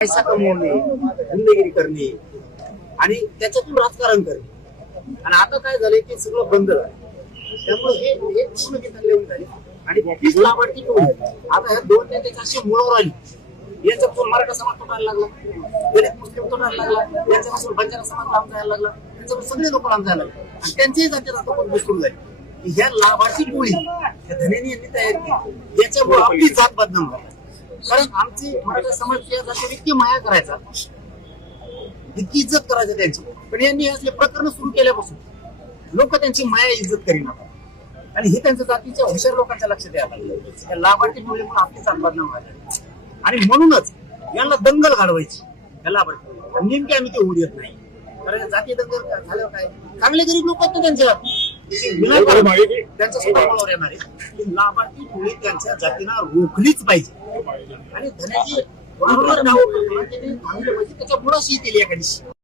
पैसा कमवणे, गुंडगिरी करणे आणि त्याच्यातून राजकारण करणे. आणि आता काय झालंय की सगळं बंद झालं. त्यामुळे हे पूर्ण घेऊन झाले आणि तीच लाभार्थी टोळी आता ह्या दोन नेत्याच्या अशी मुळावर आली. याच्यापासून मराठा समाज तुटायला लागला, दलित मुस्लिम तुटायला लागला, याच्यापासून बंजारा समाज लांब जायला लागला, याच्यापासून सगळे लोक लांब जायला लागले आणि त्यांच्याही जातीत आता पण सुरू झाली की ह्या लाभार्थी टोळी या धनेनी यांनी तयार केली. याच्यामुळे आपली जात बदनाम झाली. कारण आमची मराठा समाज या जातीवर इतकी माया करायचा, इतकी इज्जत करायची त्यांची, पण यांनी असले प्रकरण सुरू केल्यापासून लोक त्यांची माया इज्जत करीना आणि हे त्यांच्या जातीच्या हुशार लोकांच्या लक्षात यायला लागलं. या लाभार्थी टोळीमुळे आपली जात बदनाम व्हायला आणि म्हणूनच यांना दंगल घडवायची या लाभार्थी. नेमके आम्ही ते होऊ देत नाही. कारण जाती दंगल झाल्यावर काय चांगले गरीब लोक आहेत त्यांच्या त्यांच्या स्वतःवर येणार आहे. लाभार्थी टोळी त्यांच्या जातीला रोखलीच पाहिजे आणि धन्याची बरोबर नाव त्यांनी थांबले पाहिजे. त्याच्या मुळाशी केली एखादी